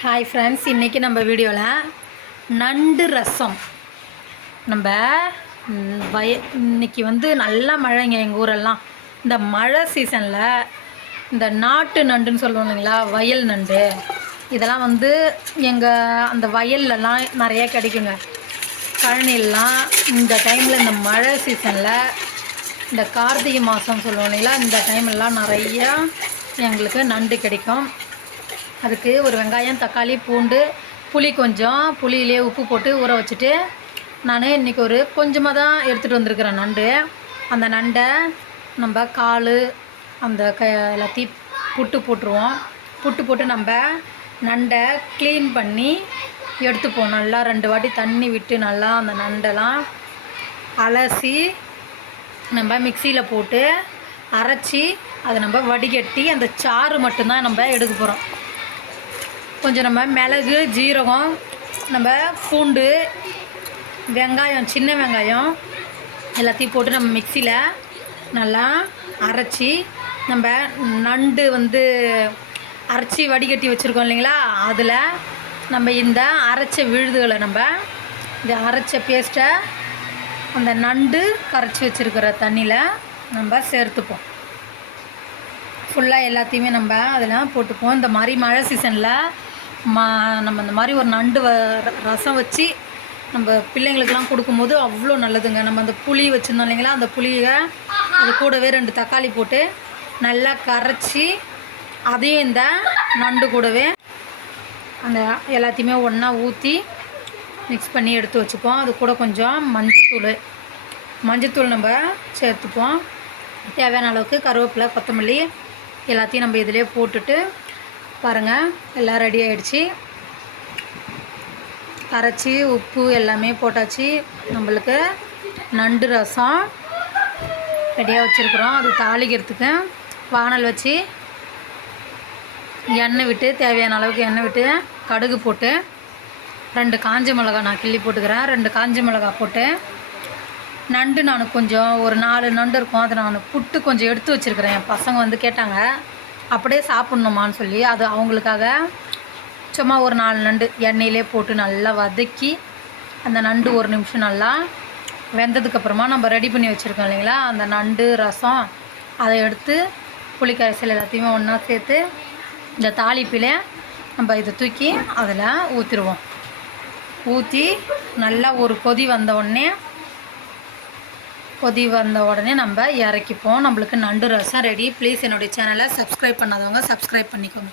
Hi friends, இன்றைக்கி நம்ம வீடியோவில் நண்டு ரசம். நம்ம இன்றைக்கி நல்லா மழைங்க எங்கள் ஊரெல்லாம். இந்த மழை சீசனில் இந்த நாட்டு நண்டுன்னு சொல்லுவோம் இல்லைங்களா, வயல் நண்டு. இதெல்லாம் எங்கள் அந்த வயல்லலாம் நிறைய கிடைக்குங்க. கழனிலாம் இந்த டைமில், இந்த மழை சீசனில், இந்த கார்த்திகை மாதம் சொல்லுவோம் இல்லைங்களா, இந்த டைம்லாம் நிறையா எங்களுக்கு நண்டு கிடைக்கும். அதுக்கு ஒரு வெங்காயம், தக்காளி, பூண்டு, புளி, கொஞ்சம் புளியிலே உப்பு போட்டு ஊற வச்சுட்டு, நான் இன்றைக்கி ஒரு கொஞ்சமாக தான் எடுத்துகிட்டு வந்திருக்கிறேன் நண்டு. அந்த நண்டை நம்ம கால் அந்த எல்லாத்தையும் புட்டு போட்டுருவோம். புட்டு போட்டு நம்ம நண்டை க்ளீன் பண்ணி எடுத்துப்போம். நல்லா 2 வாட்டி தண்ணி விட்டு நல்லா அந்த நண்டெல்லாம் அலசி நம்ம மிக்சியில் போட்டு அரைச்சி அதை நம்ம வடிகட்டி அந்த சாறு மட்டும்தான் நம்ம எடுக்க போகிறோம். கொஞ்சம் நம்ம மிளகு, ஜீரகம், நம்ம பூண்டு, வெங்காயம், சின்ன வெங்காயம் எல்லாத்தையும் போட்டு நம்ம மிக்சியில் நல்லா அரைச்சி, நம்ம நண்டு அரைச்சி வடிகட்டி வச்சுருக்கோம் இல்லைங்களா, அதில் நம்ம இந்த அரைச்ச விழுதுகளை நம்ம இந்த அரைச்ச பேஸ்ட்டை அந்த நண்டு கரைச்சி வச்சுருக்கிற தண்ணியில் நம்ம சேர்த்துப்போம். ஃபுல்லாக எல்லாத்தையுமே நம்ம அதெல்லாம் போட்டுப்போம். இந்த மாதிரி மழை சீசனில் நம்ம இந்த மாதிரி ஒரு நண்டு ரசம் வச்சு நம்ம பிள்ளைங்களுக்கெல்லாம் கொடுக்கும்போது அவ்வளோ நல்லதுங்க. நம்ம அந்த புளி வச்சுருந்தோம் இல்லைங்களா, அந்த புளியை அது கூடவே 2 தக்காளி போட்டு நல்லா கரைச்சி, அதையும் இந்த நண்டு கூடவே அந்த எல்லாத்தையுமே ஒன்றா ஊற்றி மிக்ஸ் பண்ணி எடுத்து வச்சுப்போம். அது கூட கொஞ்சம் மஞ்சத்தூள் நம்ம சேர்த்துப்போம். தேவையான அளவுக்கு கருவேப்பிலை, கொத்தமல்லி எல்லாத்தையும் நம்ம இதிலே போட்டுட்டு பாருங்கள், எல்லாம் ரெடி ஆகிடுச்சு. கரைச்சி உப்பு எல்லாமே போட்டாச்சு. நம்மளுக்கு நண்டு ரசம் ரெடியாக வச்சுருக்குறோம். அது தாளிக்கிறதுக்கு வானல் வச்சு எண்ணெய் விட்டு, தேவையான அளவுக்கு எண்ணெய் விட்டு, கடுகு போட்டு 2 காஞ்ச மிளகா நான் கிள்ளி போட்டுக்கிறேன். 2 காஞ்ச மிளகா போட்டு நண்டு நான் கொஞ்சம் ஒரு 4 நண்டு இருக்கும், அதை நான் புட்டு கொஞ்சம் எடுத்து வச்சுருக்கிறேன். என் பசங்க கேட்டாங்க அப்படியே சாப்பிட்ணுமான்னு சொல்லி, அது அவங்களுக்காக சும்மா ஒரு 4 நண்டு எண்ணெயிலே போட்டு நல்லா வதக்கி, அந்த நண்டு 1 நிமிஷம் நல்லா வெந்ததுக்கப்புறமா நம்ம ரெடி பண்ணி வச்சுருக்கோம் இல்லைங்களா, அந்த நண்டு ரசம், அதை எடுத்து புளிக்கரைசல் எல்லாத்தையுமே ஒன்றா சேர்த்து இந்த தாளிப்பில் நம்ம இதை தூக்கி அதில் ஊற்றிடுவோம். ஊற்றி நல்லா ஒரு கொதி வந்த உடனே நம்ம இறக்கிப்போம். நம்மளுக்கு நண்டு ரசம் ரெடி. ப்ளீஸ் என்னுடைய சேனலை சப்ஸ்கிரைப் பண்ணாதவங்க சப்ஸ்கிரைப் பண்ணிக்கோங்க.